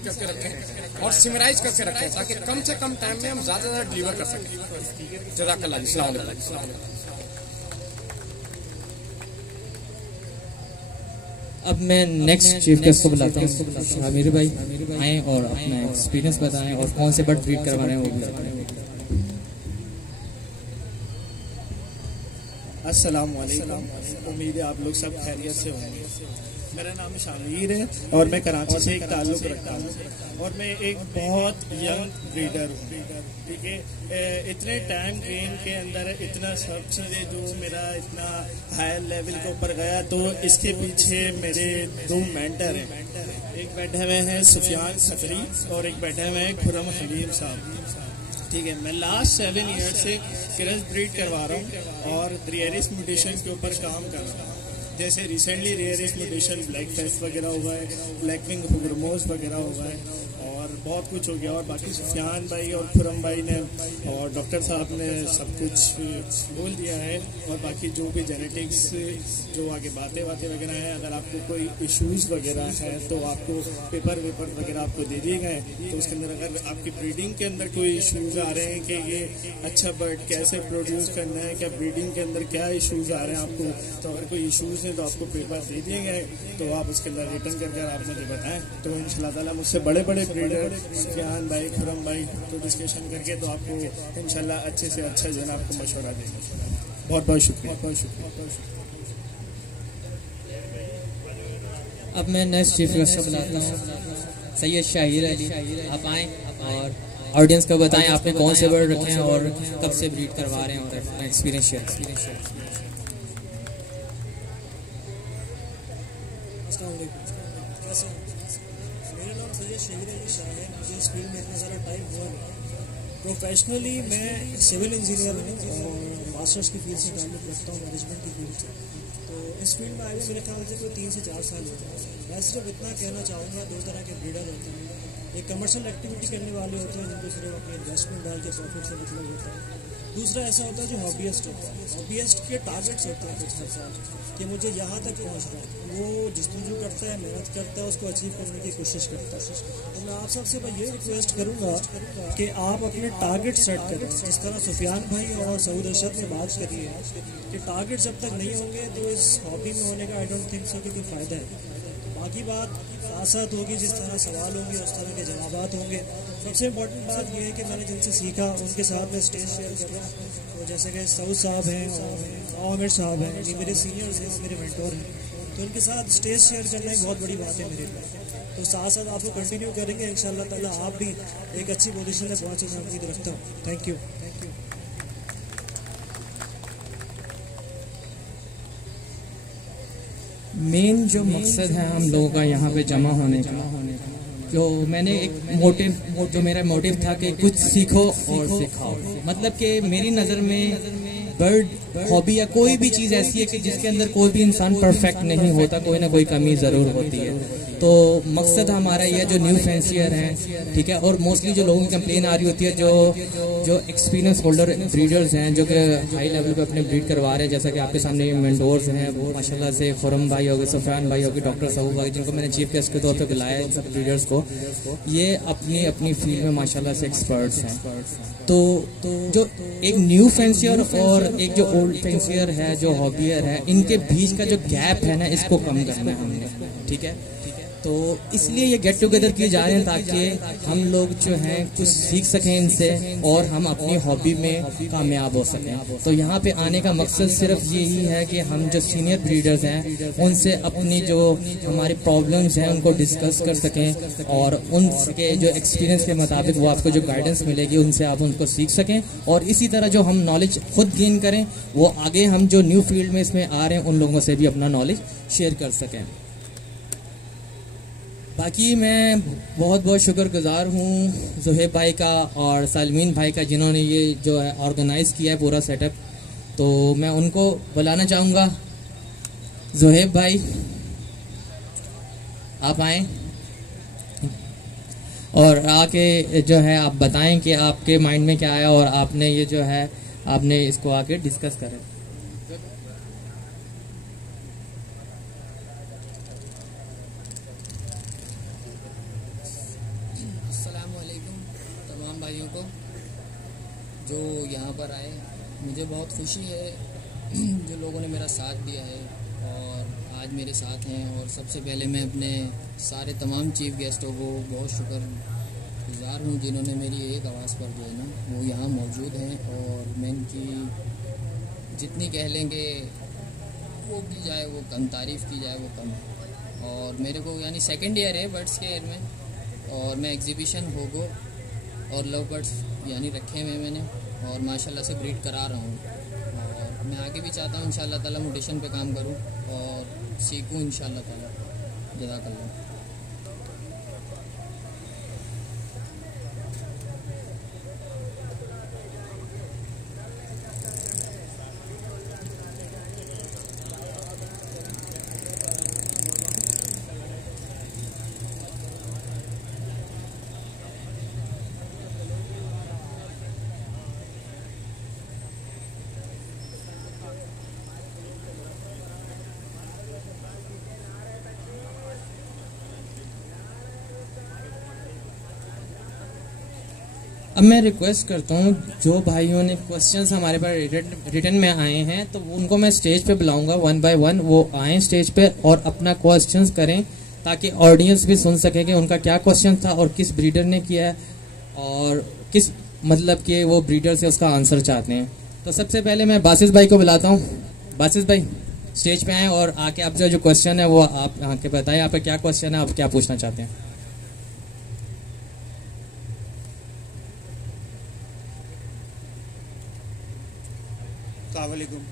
Setup करके रखें और सिमराइज करके रखें ताकि कम से कम टाइम में हम ज्यादा से ज्यादा डिलीवर कर सकें। जज़ाकल्लाह। अस्सलाम वालेकुम। अब मैं नेक्स्ट चीफ गेस्ट को बुलाता हूँ, शामिर भाई आए और अपना एक्सपीरियंस बताएं और कौन से बर्ड ब्रीड करवा रहे हैं वो भी बताएं। अस्सलाम वालेकुम, उम्मीद है आप लोग सब खैरियत से होंगे। मेरा नाम शामिर है और मैं कराची से एक ताल्लुक़ रखता हूँ और मैं एक बहुत यंग ब्रीडर हूँ। ठीक है, इतने टाइम गेम के अंदर इतना सब चीज़ें जो मेरा इतना हाई लेवल के ऊपर गया, तो इसके पीछे मेरे 2 मेंटर हैं। एक बैठे हुए हैं सुफियान सफरी और एक बैठे हुए हैं खुरम हलीम साहब। ठीक है, मैं लास्ट 7 ईयर से क्रॉस ब्रीड करवा रहा हूँ और रेयरिस्ट म्यूटेशन के ऊपर काम कर रहा हूँ। जैसे रिसेंटली रेयरिस्ट म्यूटेशन ब्लैक फेस वगैरह हुआ है, ब्लैक विंग हुग्रमोस वगैरह हुआ है और बहुत कुछ हो गया। और बाकी सुफियान भाई और खुरम भाई ने और डॉक्टर साहब ने सब कुछ बोल दिया है। और बाकी जो भी जेनेटिक्स जो आगे बातें वगैरह हैं, अगर आपको कोई इश्यूज़ वगैरह है तो आपको पेपर वगैरह आपको दे दिए गए। तो उसके अंदर अगर आपकी ब्रीडिंग के अंदर कोई इश्यूज़ आ रहे हैं कि ये अच्छा बर्ड कैसे प्रोड्यूस करना है, क्या ब्रीडिंग के अंदर क्या इश्यूज़ आ रहे हैं आपको, तो अगर कोई इश्यूज़ हैं तो आपको पेपर दे दिए गए, तो आप उसके अंदर रिटर्न करके आप मुझे बताएं। तो इंशाल्लाह ताला मुझसे बड़े ब्रीडर सुफियान भाई, खुरम भाई तो डिस्कशन करके तो आपको इंशाल्लाह अच्छे से अच्छा जो है आपको मशवरा देंगे। बहुत बहुत शुक्रिया। अब मैं नेक्स्ट चीफ गेस्ट को बुलाता हूँ, सैयद शाहिर अली। आप आएँ और ऑडियंस को बताएं आपने कौन से बर्ड रखे हैं और कब से ब्रीड करवा रहे हैं और अपना एक्सपीरियंस शेयर। मेरा नाम सैयद शाहिर अली शाह है। मुझे इस फील्ड में इतना सारा टाइम हुआ नहीं। प्रोफेशनली मैं सिविल इंजीनियर हूँ और मास्टर्स की फील्ड से ताल्लुक़ रखता हूँ, मैनेजमेंट की फील्ड से। तो इस फील्ड में आए मेरे ख्याल से कोई 3 से 4 साल हो गए। मैं सिर्फ इतना कहना चाहूँगा, 2 तरह के ब्रीडर होते हैं। एक कमर्शियल एक्टिविटी करने वाले होते हैं जिनको सिर्फ अपनी इन्वेस्टमेंट डाल के प्रॉफिट से मतलब होता है। दूसरा ऐसा होता है जो हॉबीस्ट होता है। हॉबीस्ट के टारगेट्स होते हैं कुछ हर साल कि मुझे यहाँ तक पहुँचना है। वो जस्तजू करता है, मेहनत करता है, उसको अचीव करने की कोशिश करता है। तो मैं आप सबसे मैं ये रिक्वेस्ट करूँगा कि आप अपने टारगेट सेट करें। जिस तरह सुफियान भाई और सऊद अरशद ने बात करी है कि टारगेट जब तक नहीं होंगे तो इस हॉबी में होने का आई डोंट थिंक सो कि कोई फ़ायदा है। बाकी बात साथ होगी, जिस तरह सवाल होंगे उस तरह के जवाबात होंगे। सबसे इम्पोर्टेंट बात यह है कि मैंने जिनसे सीखा उनके साथ में स्टेज शेयर कर रहा हूँ। तो जैसे कि सऊद साहब हैं और आमिर साहब हैं, ये मेरे सीनियर्स हैं, मेरे मेंटोर हैं। तो उनके साथ स्टेज शेयर करना एक बहुत बड़ी बात है मेरे लिए। तो साथ साथ आप लोग कंटिन्यू करेंगे, इंशाल्लाह ताला आप भी एक अच्छी पोजीशन में पहुँचेंगे, मैं उम्मीद रखता हूँ। Thank you. मेन जो मकसद है हम लोगों का यहाँ पे जमा होने का, जो मैंने एक मोटिव, जो मेरा मोटिव था कि कुछ सीखो और सिखाओ। मतलब कि मेरी नज़र में बर्ड हॉबी या कोई भी चीज़ ऐसी है कि जिसके अंदर कोई भी इंसान परफेक्ट नहीं होता, कोई ना कोई कमी ज़रूर होती है। तो मकसद हमारा यह जो न्यू फैंसियर हैं, ठीक है, और मोस्टली जो लोगों की कंप्लेन आ रही होती है, जो एक्सपीरियंस होल्डर ब्रीडर्स हैं जो कि हाई लेवल पे अपने ब्रीड करवा रहे हैं, जैसा कि आपके सामने मेंटोर्स हैं वो माशाल्लाह से खुरम भाई हो गए, सुफियान भाई हो गए, डॉक्टर सऊद भाई, जिनको मैंने चीफ गेस्ट के तौर पर बुलाया है, इन सब ब्रीडर्स को, ये अपनी अपनी फील्ड में माशाल्लाह से एक्सपर्ट्स हैं। तो जो एक न्यू फैंसियर और एक जो ओल्ड फैंसियर है, जो हॉबियर है, इनके बीच का जो गैप है ना, इसको कम करना है हमने, ठीक है। तो इसलिए ये गेट टुगेदर किए जा रहे हैं ताकि हम लोग जो हैं कुछ सीख सकें इनसे और हम अपनी हॉबी में कामयाब हो सकें। तो यहाँ पे आने का मकसद सिर्फ यही है कि हम जो सीनियर ब्रीडर्स हैं उनसे अपनी जो हमारी प्रॉब्लम्स हैं उनको डिस्कस कर सकें और उनके जो एक्सपीरियंस के मुताबिक वो आपको जो गाइडेंस मिलेगी उनसे आप उनको सीख सकें। और इसी तरह जो हम नॉलेज खुद गेन करें वो आगे हम जो न्यू फील्ड में इसमें आ रहे हैं उन लोगों से भी अपना नॉलेज शेयर कर सकें। बाकी मैं बहुत बहुत शुक्रगुजार हूँ ज़ुहैब भाई का और सालमीन भाई का, जिन्होंने ये जो है ऑर्गेनाइज़ किया है पूरा सेटअप। तो मैं उनको बुलाना चाहूँगा। ज़ुहैब भाई आप आएँ और आके जो है आप बताएं कि आपके माइंड में क्या आया और आपने ये जो है आपने इसको आके डिस्कस करें। भाइयों को जो यहाँ पर आए। मुझे बहुत खुशी है जो लोगों ने मेरा साथ दिया है और आज मेरे साथ हैं। और सबसे पहले मैं अपने सारे तमाम चीफ गेस्टों को बहुत शुक्रगुजार हूँ जिन्होंने मेरी एक आवाज़ पर जो है ना वो यहाँ मौजूद हैं। और मैं इनकी जितनी कह लेंगे वो की जाए वो कम, तारीफ़ की जाए वो कम है। और मेरे को यानी सेकंड ईयर है बर्ड्स के ईयर में, और मैं एग्जीबिशन होगो और लव बर्ड्स यानी रखे हुए मैंने और माशाल्लाह से ब्रीड करा रहा हूँ। और मैं आगे भी चाहता हूँ इंशाल्लाह ताला म्यूटेशन पे काम करूँ और सीखूँ इंशाल्लाह ताला। जज़ाकल्लाह। अब मैं रिक्वेस्ट करता हूँ जो भाइयों ने क्वेश्चंस हमारे पास रिटर्न में आए हैं तो उनको मैं स्टेज पे बुलाऊंगा 1 बाय 1, वो आए स्टेज पे और अपना क्वेश्चंस करें ताकि ऑडियंस भी सुन सके कि उनका क्या क्वेश्चन था और किस ब्रीडर ने किया है और किस मतलब कि वो ब्रीडर से उसका आंसर चाहते हैं। तो सबसे पहले मैं बासिस भाई को बुलाता हूँ। बासिस भाई स्टेज पे आए और आके आपका जो क्वेश्चन है वो आप आके बताएं, आपका क्या क्वेश्चन है, आप क्या पूछना चाहते हैं। अस्सलामुअलैकुम,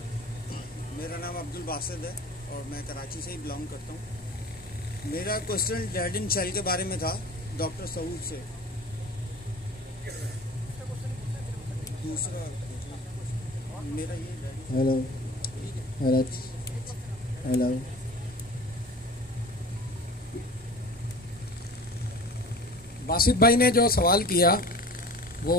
मेरा नाम अब्दुल बासित है और मैं कराची से ही बिलोंग करता हूँ। मेरा क्वेश्चन डेड इन शेल के बारे में था डॉक्टर सऊद से। दूसरा मेरा ये हेलो हेलो हेलो बासित भाई ने जो सवाल किया वो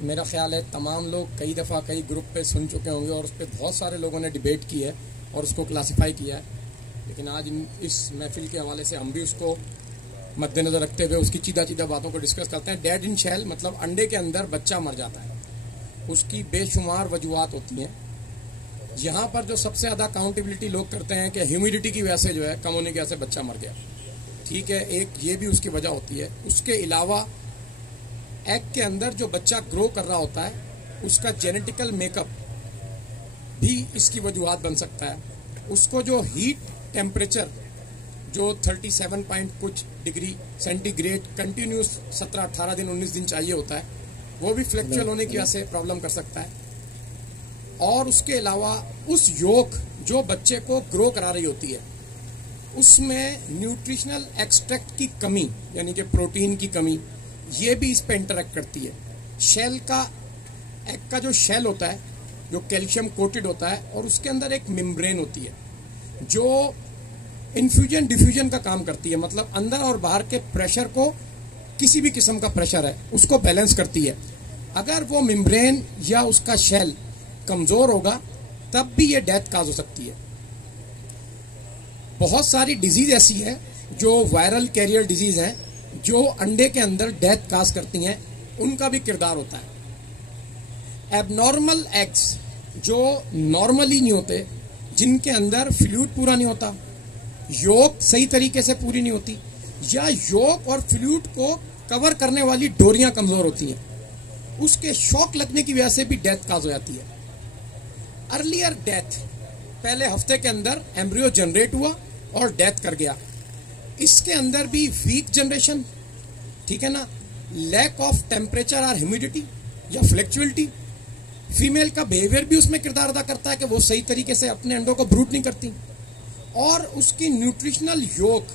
मेरा ख्याल है तमाम लोग कई दफ़ा कई ग्रुप पे सुन चुके होंगे और उस पर बहुत सारे लोगों ने डिबेट की है और उसको क्लासिफाई किया है। लेकिन आज इस महफिल के हवाले से हम भी उसको मद्देनज़र रखते हुए उसकी चीदा बातों को डिस्कस करते हैं। डेड इन शेल मतलब अंडे के अंदर बच्चा मर जाता है, उसकी बेशुमार वजूहत होती हैं। यहाँ पर जो सबसे ज़्यादा अकाउंटेबिलिटी लोग करते हैं कि ह्यूमिडिटी की वजह से जो है कम होने की वजह से बच्चा मर गया। ठीक है, एक ये भी उसकी वजह होती है। उसके अलावा एग के अंदर जो बच्चा ग्रो कर रहा होता है उसका जेनेटिकल मेकअप भी इसकी वजूहत बन सकता है। उसको जो हीट टेम्परेचर जो 37 पॉइंट कुछ डिग्री सेंटीग्रेड कंटिन्यूस 17-18 दिन 19 दिन चाहिए होता है, वो भी फ्लैक्चुअल होने की वजह से प्रॉब्लम कर सकता है। और उसके अलावा उस योग जो बच्चे को ग्रो करा रही होती है उसमें न्यूट्रिशनल एक्सट्रैक्ट की कमी यानी कि प्रोटीन की कमी ये भी इस पर इंटरेक्ट करती है। शेल का एग का जो शेल होता है जो कैल्शियम कोटेड होता है और उसके अंदर एक मेम्ब्रेन होती है जो इन्फ्यूजन डिफ्यूजन का काम करती है, मतलब अंदर और बाहर के प्रेशर को किसी भी किस्म का प्रेशर है उसको बैलेंस करती है। अगर वो मेम्ब्रेन या उसका शेल कमजोर होगा तब भी ये डेथ काज हो सकती है। बहुत सारी डिजीज ऐसी है जो वायरल कैरियर डिजीज है जो अंडे के अंदर डेथ काज करती हैं, उनका भी किरदार होता है। एबनॉर्मल एग्स जो नॉर्मली नहीं होते, जिनके अंदर फ्लूइड पूरा नहीं होता, योक सही तरीके से पूरी नहीं होती या योक और फ्लूइड को कवर करने वाली डोरियां कमजोर होती हैं, उसके शॉक लगने की वजह से भी डेथ काज हो जाती है। अर्लियर डेथ, पहले हफ्ते के अंदर एम्ब्रियो जनरेट हुआ और डेथ कर गया, इसके अंदर भी वीक जनरेशन, ठीक है ना, लैक ऑफ टेम्परेचर और ह्यूमिडिटी या फ्लैक्चुअलिटी, फीमेल का बिहेवियर भी उसमें किरदार अदा करता है कि वो सही तरीके से अपने अंडों को ब्रूड नहीं करती, और उसकी न्यूट्रिशनल योग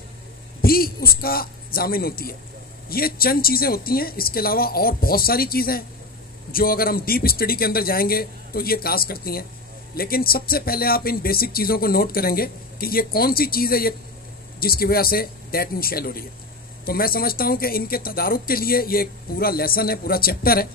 भी उसका जामिन होती है। ये चंद चीजें होती हैं, इसके अलावा और बहुत सारी चीजें जो अगर हम डीप स्टडी के अंदर जाएंगे तो ये काज करती हैं। लेकिन सबसे पहले आप इन बेसिक चीजों को नोट करेंगे कि ये कौन सी चीज है ये जिसकी वजह से डेथ इन शेल हो रही है। तो मैं समझता हूं कि इनके तदारुक के लिए ये एक पूरा लेसन है, पूरा चैप्टर है।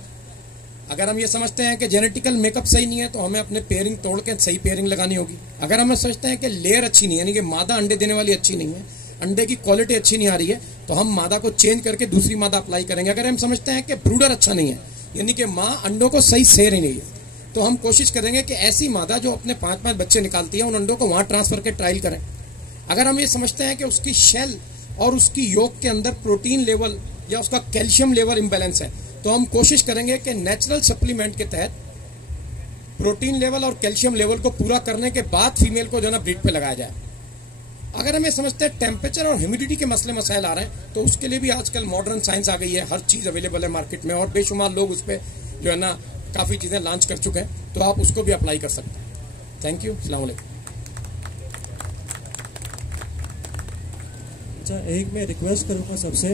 अगर हम ये समझते हैं कि जेनेटिकल मेकअप सही नहीं है तो हमें अपने पेयरिंग तोड़ के सही पेयरिंग लगानी होगी। अगर हम समझते हैं कि लेयर अच्छी नहीं है यानी कि मादा अंडे देने वाली अच्छी नहीं है, अंडे की क्वालिटी अच्छी नहीं आ रही है, तो हम मादा को चेंज करके दूसरी मादा अप्लाई करेंगे। अगर हम समझते हैं कि ब्रूडर अच्छा नहीं है, यानी कि माँ अंडों को सही से रही नहीं है, तो हम कोशिश करेंगे कि ऐसी मादा जो अपने 5-5 बच्चे निकालती है उन अंडों को वहां ट्रांसफर के ट्रायल करें। अगर हम ये समझते हैं कि उसकी शेल और उसकी योक के अंदर प्रोटीन लेवल या उसका कैल्शियम लेवल इम्बैलेंस है, तो हम कोशिश करेंगे कि नेचुरल सप्लीमेंट के तहत प्रोटीन लेवल और कैल्शियम लेवल को पूरा करने के बाद फीमेल को जो है ना ब्रीड पे लगाया जाए। अगर हम ये समझते हैं टेम्परेचर और ह्यूमिडिटी के मसले मसाइल आ रहे हैं, तो उसके लिए भी आजकल मॉडर्न साइंस आ गई है, हर चीज़ अवेलेबल है मार्केट में और बेशुमार लोग उस पर जो है ना काफ़ी चीज़ें लॉन्च कर चुके हैं, तो आप उसको भी अप्लाई कर सकते हैं। थैंक यू, अस्सलाम वालेकुम। अच्छा, एक मैं रिक्वेस्ट करूँगा सबसे,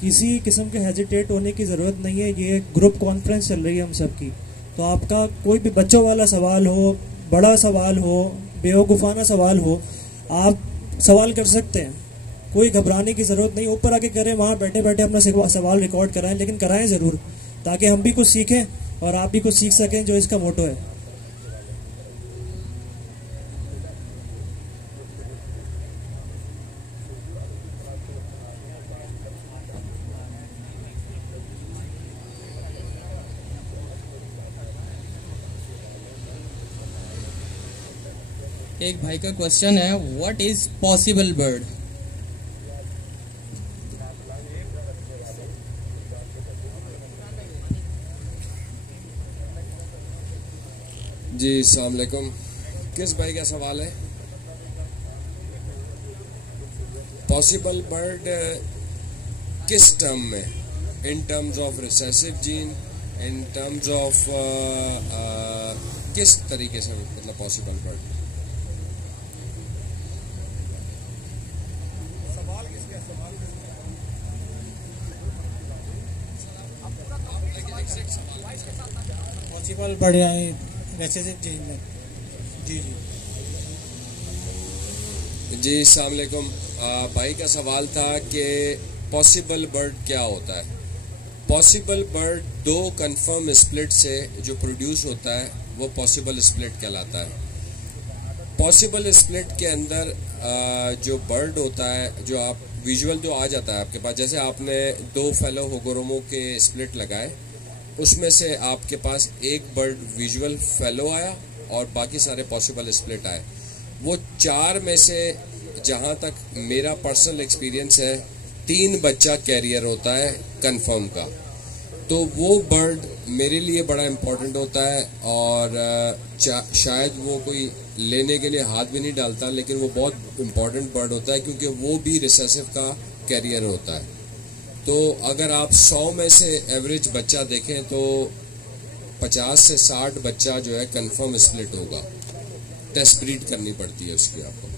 किसी किस्म के हेजिटेट होने की ज़रूरत नहीं है। ये ग्रुप कॉन्फ्रेंस चल रही है हम सब की, तो आपका कोई भी बच्चों वाला सवाल हो, बड़ा सवाल हो, बेवकूफ़ाना सवाल हो, आप सवाल कर सकते हैं। कोई घबराने की ज़रूरत नहीं, ऊपर आके करें, वहाँ बैठे बैठे अपना सवाल रिकॉर्ड कराएं, लेकिन कराएं ज़रूर, ताकि हम भी कुछ सीखें और आप भी कुछ सीख सकें, जो इसका मोटो है। एक भाई का क्वेश्चन है, व्हाट इज पॉसिबल बर्ड? जी अस्सलाम वालेकुम। किस भाई का सवाल है? पॉसिबल बर्ड किस टर्म में? In terms of recessive gene, in terms of किस तरीके से, मतलब पॉसिबल बर्ड? पॉसिबल बढ़िया है रेसेसिव जी में। जी जी अस्सलाम वालेकुम। भाई का सवाल था कि पॉसिबल बर्ड क्या होता है। पॉसिबल बर्ड 2 कंफर्म स्प्लिट से जो प्रोड्यूस होता है वो पॉसिबल स्प्लिट कहलाता है। पॉसिबल स्प्लिट के अंदर जो बर्ड होता है, जो आप विजुअल जो आ जाता है आपके पास, जैसे आपने 2 फेलो होगोरोमो के स्प्लिट लगाए, उसमें से आपके पास एक बर्ड विजुअल फेलो आया और बाकी सारे पॉसिबल स्प्लिट आए। वो 4 में से जहाँ तक मेरा पर्सनल एक्सपीरियंस है 3 बच्चा कैरियर होता है कंफर्म का, तो वो बर्ड मेरे लिए बड़ा इम्पोर्टेंट होता है और शायद वो कोई लेने के लिए हाथ भी नहीं डालता, लेकिन वो बहुत इम्पोर्टेंट बर्ड होता है क्योंकि वो भी रिसेसिव का कैरियर होता है। तो अगर आप 100 में से एवरेज बच्चा देखें तो 50 से 60 बच्चा जो है कंफर्म स्प्लिट होगा। टेस्ट ब्रीड करनी पड़ती है उसकी आपको।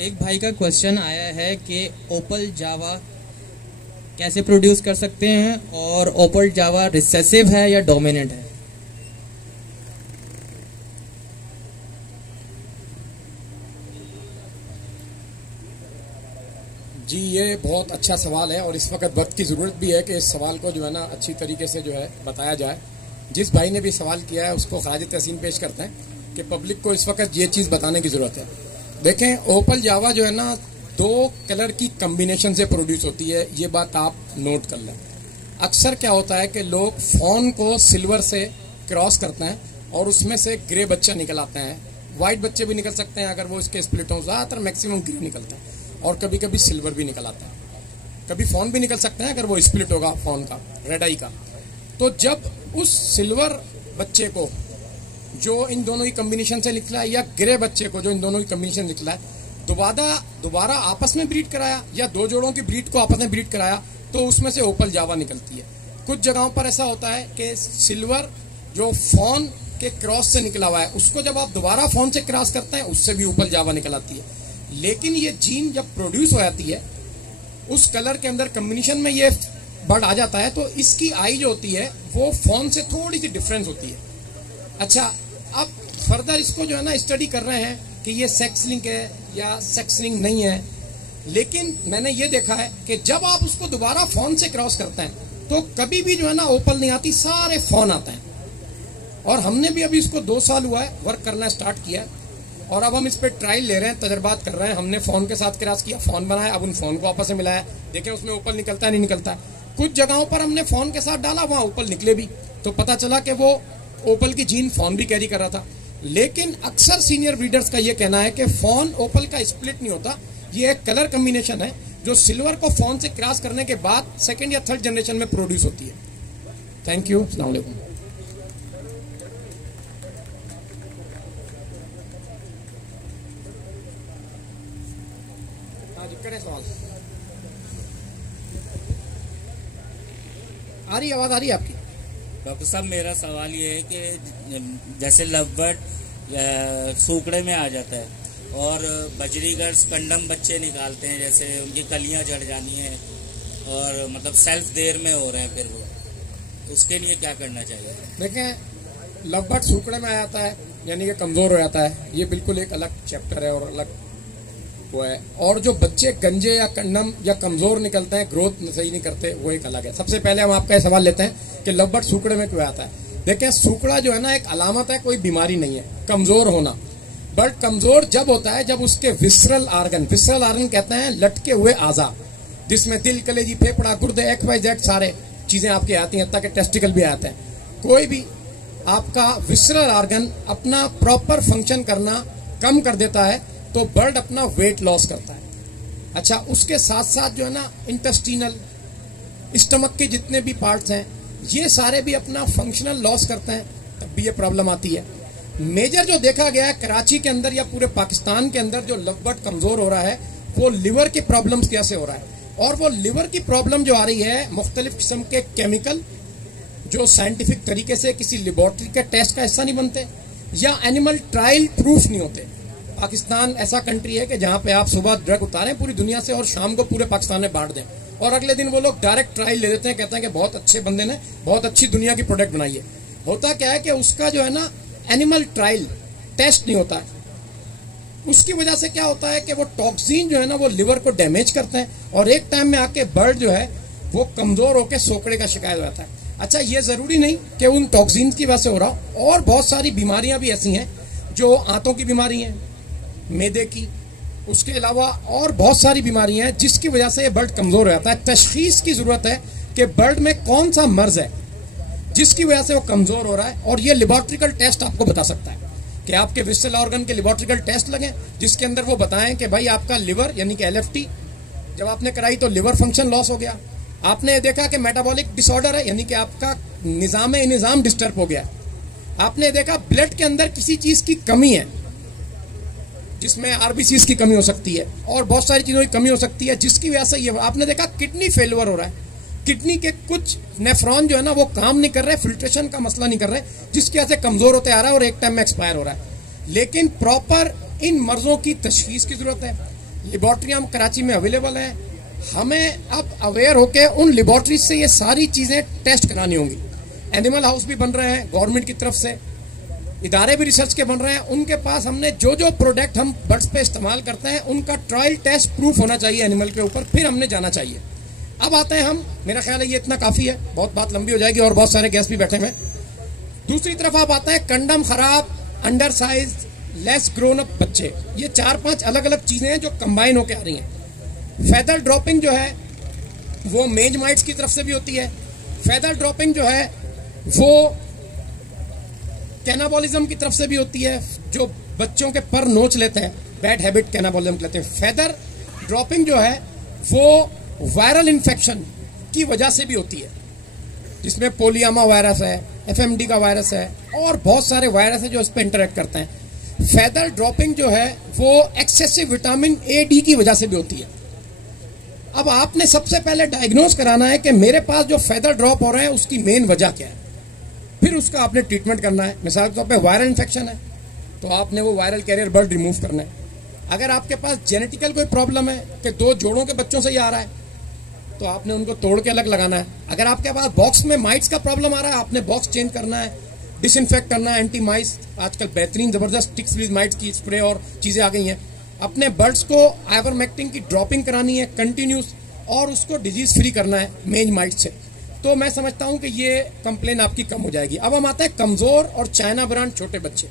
एक भाई का क्वेश्चन आया है कि ओपल जावा कैसे प्रोड्यूस कर सकते हैं और ओपल जावा रिसेसिव है या डोमिनेंट है? जी ये बहुत अच्छा सवाल है और इस वक्त वक्त की ज़रूरत भी है कि इस सवाल को जो है ना अच्छी तरीके से जो है बताया जाए। जिस भाई ने भी सवाल किया है उसको खराज तहसीन पेश करते हैं कि पब्लिक को इस वक्त ये चीज़ बताने की ज़रूरत है। देखें, ओपल जावा जो है ना 2 कलर की कम्बिनेशन से प्रोड्यूस होती है, ये बात आप नोट कर लें। अक्सर क्या होता है कि लोग फॉन को सिल्वर से क्रॉस करते हैं और उसमें से ग्रे बच्चा निकल आते हैं। वाइट बच्चे भी निकल सकते हैं अगर वो इसके स्प्लिट हों, ज़्यादातर मैक्सिमम ग्रे निकलते हैं और कभी कभी सिल्वर भी निकल आता है। कभी फॉन भी निकल सकते हैं अगर वो स्प्लिट होगा फॉन का, रेड आई का। तो जब उस सिल्वर बच्चे को जो इन दोनों की कम्बिनेशन से निकला है या ग्रे बच्चे को जो इन दोनों की कम्बिनेशन निकला है दोबारा आपस में ब्रीड कराया या 2 जोड़ों की ब्रीड को आपस में ब्रीड कराया तो उसमें से ओपल जावा निकलती है। कुछ जगहों पर ऐसा होता है कि सिल्वर जो फॉन के क्रॉस से निकला हुआ है उसको जब आप दोबारा फॉन से क्रॉस करते हैं उससे भी ओपल जावा निकल आती है। लेकिन ये जीन जब प्रोड्यूस हो जाती है उस कलर के अंदर कम्बिनेशन में ये बर्ड आ जाता है तो इसकी आई जो होती है वो फॉन से थोड़ी सी डिफरेंस होती है। अच्छा, अब फर्दर इसको जो है ना स्टडी कर रहे हैं कि ये सेक्स लिंक है या सेक्स लिंक नहीं है, लेकिन मैंने ये देखा है कि जब आप उसको दोबारा फॉन से क्रॉस करते हैं तो कभी भी जो है ना ओपल नहीं आती, सारे फोन आते हैं। और हमने भी अभी इसको 2 साल हुआ है वर्क करना स्टार्ट किया, और अब हम इस पर ट्रायल ले रहे हैं, तजर्बात कर रहे हैं। हमने फोन के साथ क्रैश किया, फोन बनाया, अब उन फोन को आपस में मिलाया, देखें उसमें ओपल निकलता है नहीं निकलता है। कुछ जगहों पर हमने फोन के साथ डाला, वहां ओपल निकले भी, तो पता चला कि वो ओपल की जीन फोन भी कैरी कर रहा था। लेकिन अक्सर सीनियर ब्रीडर्स का ये कहना है कि फोन ओपल का स्प्लिट नहीं होता, ये एक कलर कम्बिनेशन है जो सिल्वर को फोन से क्रॉस करने के बाद सेकंड या थर्ड जनरेशन में प्रोड्यूस होती है। थैंक यू, अस्सलाम वालेकुम। करें सवाल। आ रही आवाज आ रही है आपकी? डॉक्टर साहब, मेरा सवाल ये है कि जैसे लवबर्ड सूकड़े में आ जाता है और बजरीगर्स कंडम बच्चे निकालते हैं, जैसे उनकी कलियां झड़ जानी है और मतलब सेल्फ देर में हो रहे हैं, फिर वो उसके लिए क्या करना चाहिए? देखें, लवबर्ड सूकड़े में आ जाता है यानी कि कमजोर हो जाता है, ये बिल्कुल एक अलग चैप्टर है और अलग वो है। और जो बच्चे गंजे या कंडम या कमजोर निकलते हैं, ग्रोथ सही नहीं करते, वो एक अलग है। सबसे पहले हम आपका सवाल लेते हैं कि लवबर्ड सूकड़े में क्यों आता है। देखिए, सूकड़ा जो है ना एक अलामत है, कोई बीमारी नहीं है, कमजोर होना। बट कमजोर जब होता है जब उसके विसरल आर्गन कहते हैं लटके हुए आजा, जिसमें दिल, कलेजी, फेफड़ा, गुर्दे, XYZ सारे चीजें आपकी आती हैं, तक टेस्टिकल भी आते हैं। कोई भी आपका विसरल आर्गन अपना प्रॉपर फंक्शन करना कम कर देता है तो बर्ड अपना वेट लॉस करता है। अच्छा, उसके साथ साथ जो है ना इंटेस्टिनल, स्टमक के जितने भी पार्ट्स हैं, ये सारे भी अपना फंक्शनल लॉस करते हैं, तब भी ये प्रॉब्लम आती है। मेजर जो देखा गया है कराची के अंदर या पूरे पाकिस्तान के अंदर जो लवबर्ड कमजोर हो रहा है, वो लिवर की प्रॉब्लम कैसे हो रहा है। और वो लिवर की प्रॉब्लम जो आ रही है, मुख्तलिफ किस्म के केमिकल जो साइंटिफिक तरीके से किसी लेबोरेटरी के टेस्ट का हिस्सा नहीं बनते या एनिमल ट्रायल प्रूफ नहीं होते। पाकिस्तान ऐसा कंट्री है कि जहां पे आप सुबह ड्रग उतारें पूरी दुनिया से और शाम को पूरे पाकिस्तान में बांट दें, और अगले दिन वो लोग डायरेक्ट ट्रायल ले लेते हैं, कहते हैं कि बहुत अच्छे बंदे ने बहुत अच्छी दुनिया की प्रोडक्ट बनाई है। होता क्या है कि उसका जो है ना एनिमल ट्रायल टेस्ट नहीं होता है। उसकी वजह से क्या होता है कि वो टॉक्सिन जो है ना वो लिवर को डैमेज करते हैं, और एक टाइम में आके बर्ड जो है वो कमजोर होकर सोकड़े का शिकायत हो जाता है। अच्छा, ये जरूरी नहीं कि उन टॉक्सिन की वजह से हो रहा, और बहुत सारी बीमारियां भी ऐसी हैं जो आंतों की बीमारी है, मैदे की, उसके अलावा और बहुत सारी बीमारियां हैं जिसकी वजह से ये बर्ड कमजोर हो जाता है। तशखीस की जरूरत है कि बर्ड में कौन सा मर्ज है जिसकी वजह से वो कमजोर हो रहा है, और ये लेबोरेटरिकल टेस्ट आपको बता सकता है कि आपके विसरल ऑर्गन के लेबोरेटरिकल टेस्ट लगे जिसके अंदर वो बताएं कि भाई आपका लिवर यानी कि LFT जब आपने कराई तो लिवर फंक्शन लॉस हो गया, आपने देखा कि मेटाबॉलिक डिसऑर्डर है यानी कि आपका निजाम डिस्टर्ब हो गया, आपने देखा ब्लड के अंदर किसी चीज की कमी है जिसमें RBCs की कमी हो सकती है और बहुत सारी चीजों की कमी हो सकती है जिसकी वजह से ये, आपने देखा किडनी फेलियर हो रहा है, किडनी के कुछ नेफ्रॉन जो है ना वो काम नहीं कर रहे, फिल्ट्रेशन का मसला नहीं कर रहे, जिसकी वजह से कमजोर होते आ रहा है और एक टाइम में एक्सपायर हो रहा है। लेकिन प्रॉपर इन मर्जों की तशखीस की जरूरत है। लेबोरेटरियां कराची में अवेलेबल है, हमें अब अवेयर होकर उन लेबोरेटरीज से ये सारी चीजें टेस्ट करानी होंगी। एनिमल हाउस भी बन रहे हैं गवर्नमेंट की तरफ से, इदारे भी रिसर्च के बन रहे हैं, उनके पास हमने जो जो प्रोडक्ट हम बर्ड्स पे इस्तेमाल करते हैं उनका ट्रायल टेस्ट प्रूफ होना चाहिए एनिमल के ऊपर, फिर हमने जाना चाहिए। अब आते हैं हम, मेरा ख्याल है ये इतना काफी है, बहुत बात लंबी हो जाएगी और बहुत सारे गेस्ट भी बैठे हुए। दूसरी तरफ आप आते हैं कंडम खराब, under size, less grown up बच्चे, ये 4-5 अलग अलग चीजें हैं जो कंबाइन होकर आ रही हैं। फेदर ड्रॉपिंग जो है वो मेज माइट्स की तरफ से भी होती है। फेदर ड्रॉपिंग जो है वो कैनाबॉलिज्म की तरफ से भी होती है, जो बच्चों के पर नोच लेते हैं, बैड हैबिट कैनाबॉलिज्म कहते हैं। फेदर ड्रॉपिंग जो है वो वायरल इन्फेक्शन की वजह से भी होती है, जिसमें पोलियामा वायरस है, FMD का वायरस है और बहुत सारे वायरस है जो इस पर इंटरेक्ट करते हैं। फेदर ड्रॉपिंग जो है वो एक्सेसिव विटामिन A-D की वजह से भी होती है। अब आपने सबसे पहले डायग्नोज कराना है कि मेरे पास जो फेदर ड्रॉप हो रहे हैं उसकी मेन वजह क्या है, फिर उसका आपने ट्रीटमेंट करना है। मिसाल के तौर पे वायरल इन्फेक्शन है तो आपने वो वायरल कैरियर बर्ड रिमूव करना है। अगर आपके पास जेनेटिकल कोई प्रॉब्लम है कि 2 जोड़ों के बच्चों से ही आ रहा है तो आपने उनको तोड़ के अलग लगाना है। अगर आपके पास बॉक्स में माइट्स का प्रॉब्लम आ रहा है आपने बॉक्स चेंज करना है, डिसइंफेक्ट करना है, एंटी माइट्स, आजकल बेहतरीन जबरदस्त टिक्स फ्रीज माइट्स की स्प्रे और चीजें आ गई हैं। अपने बर्ड्स को आइवरमेक्टिन की ड्रॉपिंग करानी है कंटिन्यूस और उसको डिजीज फ्री करना है मेज माइट से। तो मैं समझता हूं कि ये कंप्लेन आपकी कम हो जाएगी। अब हम आते हैं कमजोर और चाइना ब्रांड छोटे बच्चे।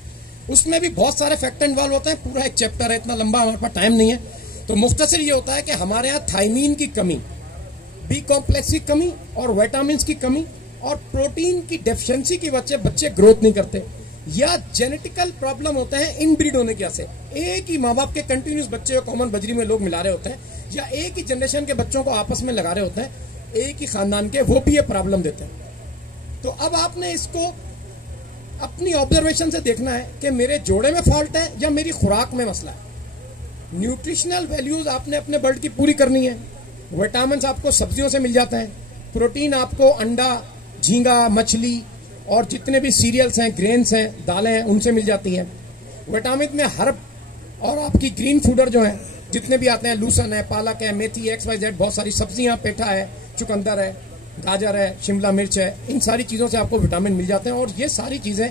उसमें भी बहुत सारे फैक्टर इन्वॉल्व होते हैं, पूरा एक चैप्टर है, इतना लंबा हमारे पास टाइम नहीं है। तो मुख्तसर ये होता है कि हमारे यहाँ थायमीन की कमी, बी कॉम्प्लेक्स की कमी और विटामिन की कमी और प्रोटीन की डेफिशिएंसी की वजह से बच्चे ग्रोथ नहीं करते, या जेनेटिकल प्रॉब्लम होते हैं इनब्रीड होने की वजह से। एक ही माँ बाप के कंटिन्यूस बच्चे को कॉमन बजरी में लोग मिला रहे होते हैं, या एक ही जनरेशन के बच्चों को आपस में लगा रहे होते हैं, एक ही खानदान के, वो भी ये प्रॉब्लम देते हैं। तो अब आपने इसको अपनी ऑब्जर्वेशन से देखना है कि मेरे जोड़े में फॉल्ट है या मेरी खुराक में मसला है। न्यूट्रिशनल वैल्यूज आपने अपने बर्ड की पूरी करनी है। विटामिन आपको सब्जियों से मिल जाते हैं, प्रोटीन आपको अंडा, झींगा, मछली और जितने भी सीरियल्स हैं, ग्रेन्स हैं, दालें हैं, उनसे मिल जाती हैं। विटामिन में हर्ब और आपकी ग्रीन फूडर जो हैं जितने भी आते हैं, लूसन है, पालक है, मेथी है, XYZ, बहुत सारी सब्जियां, पेठा है, चुकंदर है, गाजर है, शिमला मिर्च है, इन सारी चीज़ों से आपको विटामिन मिल जाते हैं और ये सारी चीज़ें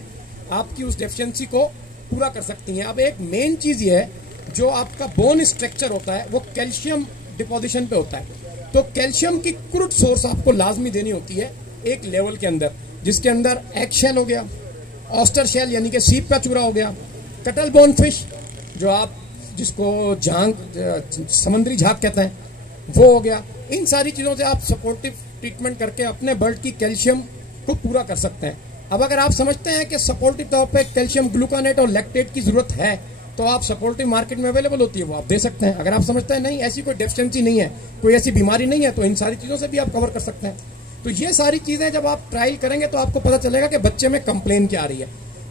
आपकी उस डेफिशिएंसी को पूरा कर सकती हैं। अब एक मेन चीज़ ये है, जो आपका बोन स्ट्रक्चर होता है वो कैल्शियम डिपोजिशन पे होता है। तो कैल्शियम की क्रूड सोर्स आपको लाजमी देनी होती है एक लेवल के अंदर, जिसके अंदर एग शेल हो गया, ऑस्टर शेल यानी कि सीप का चूरा हो गया, कटल बोन फिश जो आप जिसको झांग, समुद्री झाग कहते हैं, वो हो गया। इन सारी चीज़ों से आप सपोर्टिव ट्रीटमेंट करके अपने बर्ड की कैल्शियम को पूरा कर सकते हैं। अब अगर आप समझते हैं कि सपोर्टिव तौर पे कैल्शियम ग्लूकोनेट और लैक्टेट की जरूरत है, तो आप सपोर्टिव मार्केट में अवेलेबल होती है, वो आप दे सकते हैं। अगर आप समझते हैं नहीं ऐसी कोई डेफिशिएंसी नहीं है, कोई ऐसी बीमारी नहीं है, तो इन सारी चीज़ों से भी आप कवर कर सकते हैं। तो ये सारी चीज़ें जब आप ट्रायल करेंगे तो आपको पता चलेगा कि बच्चे में कंप्लेन क्या आ रही है।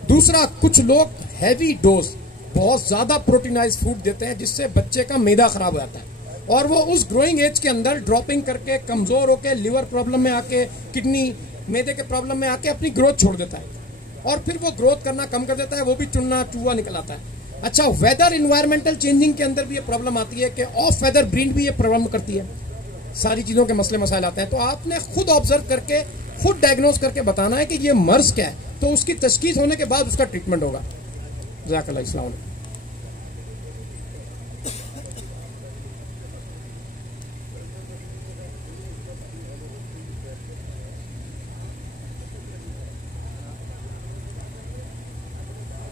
दूसरा, कुछ लोग हैवी डोज, बहुत ज़्यादा प्रोटीनाइज फूड देते हैं जिससे बच्चे का मैदा खराब हो जाता है और वो उस ग्रोइंग एज के अंदर ड्रॉपिंग करके, कमज़ोर होकर, लिवर प्रॉब्लम में आके, किडनी, मैदे के प्रॉब्लम में आके अपनी ग्रोथ छोड़ देता है और फिर वो ग्रोथ करना कम कर देता है, वो भी चुनना चूहा निकल आता है। अच्छा, वेदर इन्वायरमेंटल चेंजिंग के अंदर भी ये प्रॉब्लम आती है कि ऑफ वेदर ब्रीड भी ये प्रॉब्लम करती है, सारी चीज़ों के मसले मसाइल आते हैं। तो आपने खुद ऑब्जर्व करके, खुद डायग्नोज करके बताना है कि ये मर्ज क्या है, तो उसकी तशखीस होने के बाद उसका ट्रीटमेंट होगा। जज़ाकल्लाह। अस्सलाम वालेकुम।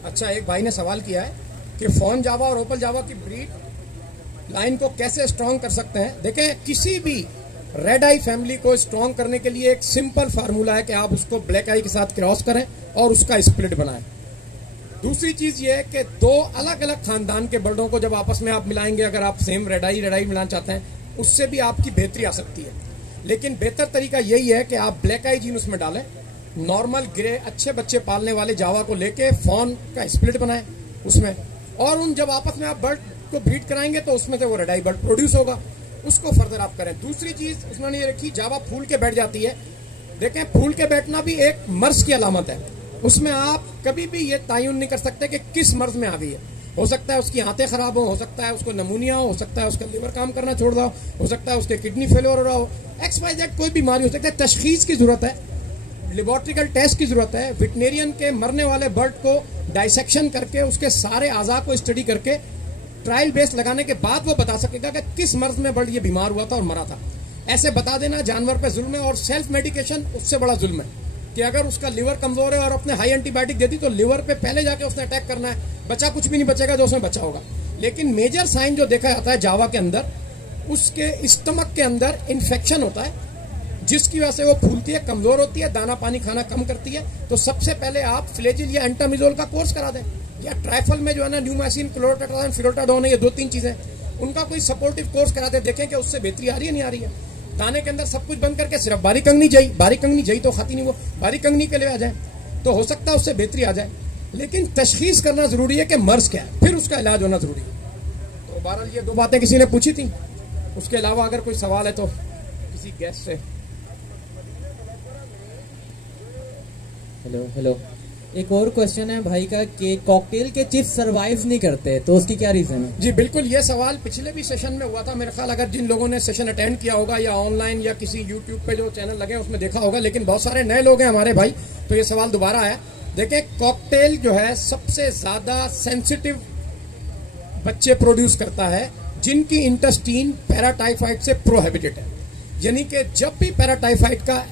अच्छा, एक भाई ने सवाल किया है कि फॉन जावा और ओपल जावा की ब्रीड लाइन को कैसे स्ट्रॉन्ग कर सकते हैं। देखें, किसी भी रेड आई फैमिली को स्ट्रॉन्ग करने के लिए एक सिंपल फार्मूला है कि आप उसको ब्लैक आई के साथ क्रॉस करें और उसका स्प्लिट बनाएं। दूसरी चीज ये है कि दो अलग अलग खानदान के बर्डों को जब आपस में आप मिलाएंगे, अगर आप सेम रेड आई मिलाना चाहते हैं, उससे भी आपकी बेहतरी आ सकती है। लेकिन बेहतर तरीका यही है कि आप ब्लैक आई जीन उसमें डालें, नॉर्मल ग्रे अच्छे बच्चे पालने वाले जावा को लेके फॉन का स्प्लिट बनाएं उसमें, और उन जब आपस में आप बर्ड को ब्रीड कराएंगे तो उसमें से वो रेड आई बर्ड प्रोड्यूस होगा, उसको फर्दर आप करें। दूसरी चीज उसने ये रखी, जावा फूल के बैठ जाती है। देखें, फूल के बैठना भी एक मर्ज की अलामत है, उसमें आप कभी भी ये तयन नहीं कर सकते कि किस मर्ज में आ गई है। हो सकता है उसकी आंतें खराब हो सकता है उसको नमूनिया हो सकता है उसका लिवर काम करना छोड़ रहा हो सकता है उसके किडनी फेलियर हो रहा हो, XYZ कोई बीमारी हो सकती है। तशखीस की जरूरत है, लेबोरेटरिकल टेस्ट की जरूरत है। वेटनेरियन के मरने वाले बर्ड को डाइसेक्शन करके उसके सारे आज़ा को स्टडी करके ट्रायल बेस लगाने के बाद वो बता सकेगा कि किस मर्ज में बर्ड ये बीमार हुआ था और मरा था। ऐसे बता देना जानवर पे जुल्म है, और सेल्फ मेडिकेशन उससे बड़ा जुल्म है कि अगर उसका लिवर कमजोर है और अपने हाई एंटीबायोटिक दे दी तो लिवर पे पहले जाके उसने अटैक करना है, बचा कुछ भी नहीं बचेगा जो उसमें बचा होगा। लेकिन मेजर साइन जो देखा जाता है जावा के अंदर, उसके स्टमक के अंदर इन्फेक्शन होता है जिसकी वजह से वो फूलती है, कमजोर होती है, दाना पानी खाना कम करती है। तो सबसे पहले आप फ्लेजिल या एंटामिजोल का कोर्स करा दें, या ट्राइफल में जो है ना न्यूमासिन, क्लोरोटेट्राजोन, फिरोटाडोन है, ये 2-3 चीजें, उनका कोई सपोर्टिव कोर्स करा दे, देखें कि उससे बेहतरी आ रही है नहीं आ रही है। दाने के अंदर सब कुछ बंद करके सिर्फ बारीक कंगनी जई तो खाती नहीं, वो बारीक कंगनी के लिए आ जाए तो हो सकता है उससे बेहतरी आ जाए। लेकिन तशखीस करना जरूरी है कि मर्ज क्या है, फिर उसका इलाज होना जरूरी है। तो बहरहाल ये 2 बातें किसी ने पूछी थी। उसके अलावा अगर कोई सवाल है तो किसी गेस्ट से। हेलो, एक और क्वेश्चन है भाई का कि कॉकटेल के चिप्स सरवाइव नहीं करते, तो उसकी क्या रीजन है? जी बिल्कुल, ये सवाल पिछले भी सेशन में हुआ था मेरे ख्याल, अगर जिन लोगों ने सेशन अटेंड किया होगा या ऑनलाइन या किसी यूट्यूब पे जो चैनल लगे उसमें देखा होगा, लेकिन बहुत सारे नए लोग हैं हमारे भाई, तो ये सवाल दोबारा आया। देखिए, कॉकटेल जो है सबसे ज्यादा सेंसिटिव बच्चे प्रोड्यूस करता है जिनकी इंटेस्टीन पैराटाइफाइड से प्रोहिबिटेड है, यानी कि जब भी पैराटाइफाइड का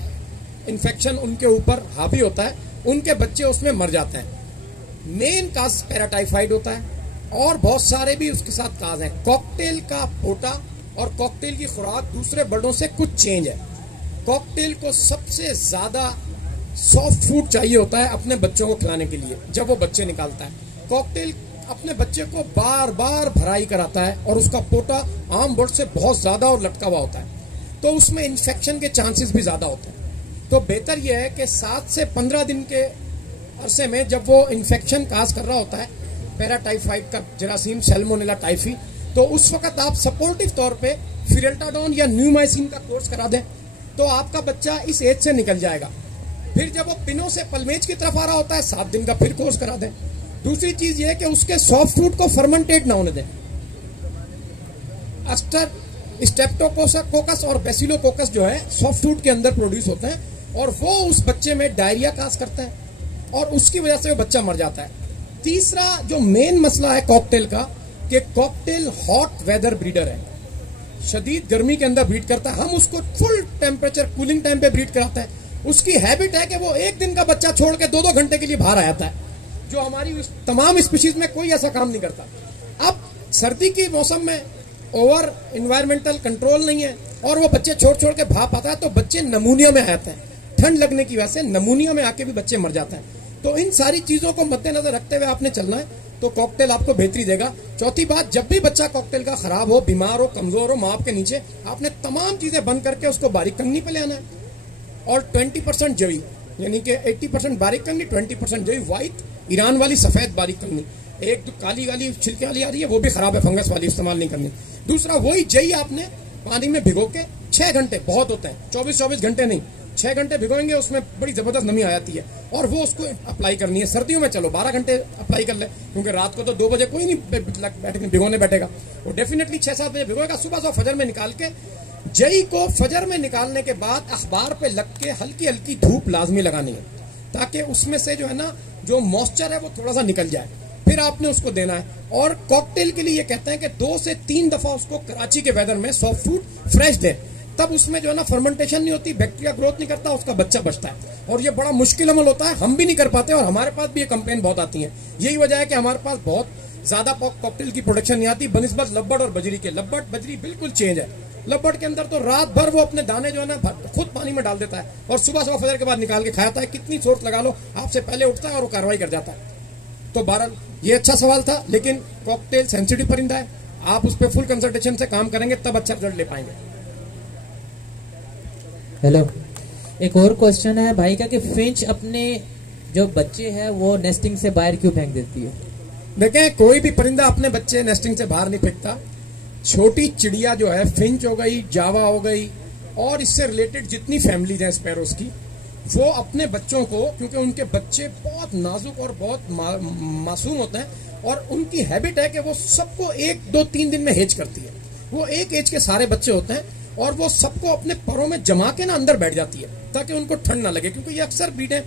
इन्फेक्शन उनके ऊपर हावी होता है, उनके बच्चे उसमें मर जाते हैं। मेन काज पैराटाइफाइड होता है और बहुत सारे भी उसके साथ काज हैं। कॉकटेल का पोटा और कॉकटेल की खुराक दूसरे बर्डों से कुछ चेंज है। कॉकटेल को सबसे ज्यादा सॉफ्ट फूड चाहिए होता है अपने बच्चों को खिलाने के लिए जब वो बच्चे निकालता है। कॉकटेल अपने बच्चे को बार बार भराई कराता है और उसका पोटा आम बर्ड से बहुत ज्यादा और लटका हुआ होता है, तो उसमें इन्फेक्शन के चांसेस भी ज्यादा होते हैं। तो बेहतर यह है कि 7 से 15 दिन के अरसे में जब वो इन्फेक्शन काज कर रहा होता है, पैराटाइफाइड का जरासीम सैल्मोनेला टाइफी, तो उस वक्त आप सपोर्टिव तौर पे फिरेल्टाडोन या न्यूमाइसिन का कोर्स करा दें तो आपका बच्चा इस एज से निकल जाएगा। फिर जब वो पिनो से पलमेज की तरफ आ रहा होता है 7 दिन का फिर कोर्स करा दें। दूसरी चीज ये है कि उसके सॉफ्ट फूड को फर्मेंटेट ना होने दें। अस्टर स्टेप्टोकोकस और बेसिलोकोकस जो है सॉफ्ट फूड के अंदर प्रोड्यूस होते हैं और वो उस बच्चे में डायरिया काज करते हैं और उसकी वजह से वो बच्चा मर जाता है। तीसरा जो मेन मसला है कॉकटेल का कि कॉकटेल हॉट वेदर ब्रीडर है, शदीद गर्मी के अंदर ब्रीड करता है। हम उसको फुल टेम्परेचर कूलिंग टाइम पे ब्रीड कराते हैं। उसकी हैबिट है कि वो एक दिन का बच्चा छोड़ के 2-2 घंटे के लिए बाहर आ जाता है, जो हमारी तमाम स्पीशीज में कोई ऐसा काम नहीं करता। अब सर्दी के मौसम में ओवर इन्वायरमेंटल कंट्रोल नहीं है और वो बच्चे छोड़ छोड़ के भाप आता है तो बच्चे नमूनिया में आ जाते हैं। ठंड लगने की वजह से नमूनिया में आके भी बच्चे मर जाते हैं। तो इन सारी चीजों को मद्देनजर रखते हुए आपने चलना है, तो कॉकटेल आपको बेहतरी देगा। चौथी बात, जब भी बच्चा कॉकटेल का खराब हो, बीमार हो, कमजोर हो, माप के नीचे, आपने तमाम चीजें बंद करके उसको बारीक कंगनी पे ले आना है और 20% जवी, यानी कि 80% बारीक कंगनी, 20% जवी, व्हाइट ईरान वाली सफेद बारीक करनी। एक तो काली वाली छिलके वाली आ रही है वो भी खराब है, फंगस वाली इस्तेमाल नहीं करनी। दूसरा वही जई आपने पानी में भिगो के 6 घंटे बहुत होते हैं, 24 घंटे नहीं, 6 घंटे भिगोएंगे, उसमें बड़ी जबरदस्त नमी आ जाती है और वो उसको अप्लाई करनी है। सर्दियों में चलो 12 घंटे अप्लाई कर ले, क्योंकि रात को तो 2 बजे कोई नहीं भिगोने बैठेगा, वो डेफिनेटली 6-7 बजे भिगोएगा। सुबह फजर में निकाल के जई को फजर में निकालने के बाद अखबार पे लग के हल्की हल्की धूप लाजमी लगानी है ताकि उसमें से जो है ना जो मॉइस्चर है वो थोड़ा सा निकल जाए, फिर आपने उसको देना है। और कॉकटेल के लिए ये कहते हैं कि 2 से 3 दफा उसको कराची के वेदर में सॉफ्ट फूड फ्रेश दें, तब उसमें जो है ना फर्मेंटेशन नहीं होती, बैक्टीरिया ग्रोथ नहीं करता, उसका बच्चा बचता है। और ये बड़ा मुश्किल अमल होता है, हम भी नहीं कर पाते और हमारे पास भी ये कंप्लेन बहुत आती है। यही वजह है कि हमारे पास बहुत ज्यादा कॉकटेल की प्रोडक्शन नहीं आती बनिस्बत लब्बड़ और बजरी के। लब्बड़ बजरी बिल्कुल चेंज है। लब्बड़ के अंदर तो रात भर वो अपने दाने जो है ना खुद पानी में डाल देता है और सुबह फजर के बाद निकाल के खाता है। कितनी सोर्स लगा लो, आपसे पहले उठता है और वो कार्रवाई कर जाता है। तो 12 ये अच्छा सवाल था, लेकिन कॉकटेल सेंसिटिव परिंदा है, आप उस पर फुल कंसल्टेशन से काम करेंगे तब अच्छा रिजल्ट ले पाएंगे। हेलो, एक और क्वेश्चन है भाई का कि फिंच अपने जो बच्चे हैं वो नेस्टिंग से बाहर क्यों फेंक देती है? देखें, कोई भी परिंदा अपने बच्चे नेस्टिंग से बाहर नहीं फेंकता। छोटी चिड़िया जो है, फिंच हो गई, जावा हो गई और इससे रिलेटेड जितनी फैमिलीज हैं स्पैरोज की, वो अपने बच्चों को, क्योंकि उनके बच्चे बहुत नाजुक और बहुत मासूम होते हैं और उनकी हैबिट है कि वो सबको 1, 2, 3 दिन में हेज करती है। वो एक एज के सारे बच्चे होते हैं और वो सबको अपने परों में जमा के ना अंदर बैठ जाती है ताकि उनको ठंड ना लगे, क्योंकि ये अक्सर ब्रीड है।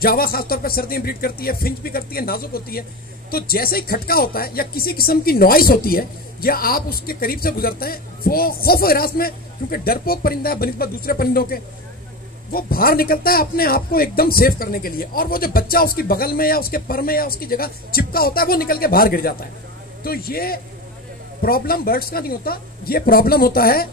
जावा खासतौर पर सर्दी में ब्रीड करती है, फिंच भी करती है, नाजुक होती है। तो जैसे ही खटका होता है या किसी किस्म की नॉइस होती है या आप उसके करीब से गुजरते हैं, वो खौफ हिरास में, क्योंकि डरपोक परिंदा है बनिस्बत दूसरे परिंदों के, वो बाहर निकलता है अपने आप को एकदम सेफ करने के लिए, और वो जो बच्चा उसकी बगल में या उसके पर में या उसकी जगह चिपका होता है वो निकल के बाहर गिर जाता है। तो ये प्रॉब्लम बर्ड्स का नहीं होता, ये प्रॉब्लम होता है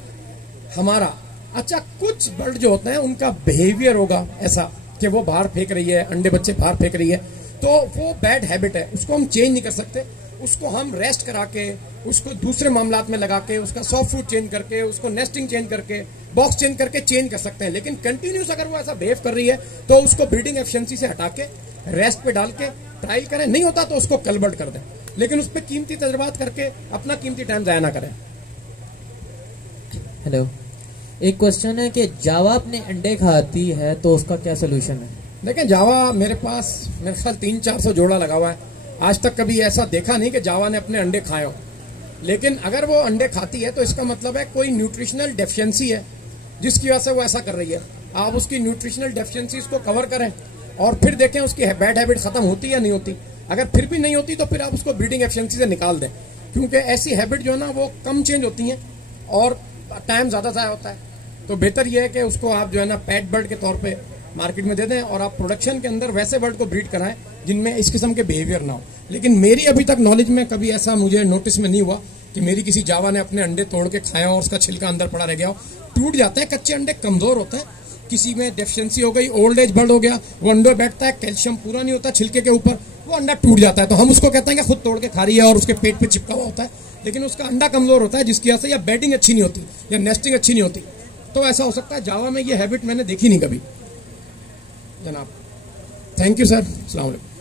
हमारा। अच्छा, कुछ बर्ड जो होते हैं उनका बिहेवियर होगा ऐसा कि वो बाहर फेंक रही है, अंडे बच्चे बाहर फेंक रही है, तो वो बैड हैबिट है, उसको हम चेंज नहीं कर सकते। उसको हम रेस्ट करा के, उसको दूसरे मामलात में लगा के, उसका सॉफ्ट फूड चेंज करके, उसको नेस्टिंग चेंज करके, बॉक्स चेंज करके चेंज कर सकते हैं। लेकिन कंटिन्यूस अगर वो ऐसा बिहेव कर रही है तो उसको ब्रीडिंग एफिशिएंसी से हटा के रेस्ट पे डाल के ट्रायल करें, नहीं होता तो उसको कलबर्ट कर दें, लेकिन उस पर कीमती तजर्बात करके अपना कीमती टाइम जाया ना करें। हेलो, एक क्वेश्चन है कि जावा अपने अंडे खाती है तो उसका क्या सोल्यूशन है? देखें, जावा मेरे पास मेरे ख्याल 300-400 जोड़ा लगा हुआ है। आज तक कभी ऐसा देखा नहीं कि जावा ने अपने अंडे खाए हो, लेकिन अगर वो अंडे खाती है तो इसका मतलब है कोई न्यूट्रिशनल डेफिशिएंसी है जिसकी वजह से वो ऐसा कर रही है। आप उसकी न्यूट्रिशनल डेफिशिएंसीज को कवर करें और फिर देखें उसकी बैड हैबिट खत्म होती है या नहीं होती। अगर फिर भी नहीं होती तो फिर आप उसको ब्रीडिंग एफिशिएंसी से निकाल दें, क्योंकि ऐसी हैबिट जो है ना वो कम चेंज होती हैं और टाइम ज़्यादा ज़ाया होता है। तो बेहतर यह है कि उसको आप जो है ना पेट बर्ड के तौर पे मार्केट में दे दें और आप प्रोडक्शन के अंदर वैसे बर्ड को ब्रीड कराएं जिनमें इस किस्म के बिहेवियर ना हो। लेकिन मेरी अभी तक नॉलेज में कभी ऐसा मुझे नोटिस में नहीं हुआ कि मेरी किसी जावा ने अपने अंडे तोड़ के खाया और उसका छिलका अंदर पड़ा रह गया हो। टूट जाते हैं, कच्चे अंडे कमजोर होते हैं, किसी में डेफिशिएंसी हो गई, ओल्ड एज बर्ड हो गया, वो अंडे बैठता है, कैल्शियम पूरा नहीं होता छिलके के ऊपर, वो अंडा टूट जाता है। तो हम उसको कहते हैं कि खुद तोड़ के खा रही है और उसके पेट पे चिपका हुआ होता है, लेकिन उसका अंडा कमजोर होता है जिसकी वजह से या बेडिंग अच्छी नहीं होती या नेस्टिंग अच्छी नहीं होती। तो ऐसा हो सकता है। जावा में ये हैबिट मैंने देखी नहीं कभी जनाब। Thank you sir. अस्सलाम वालेकुम।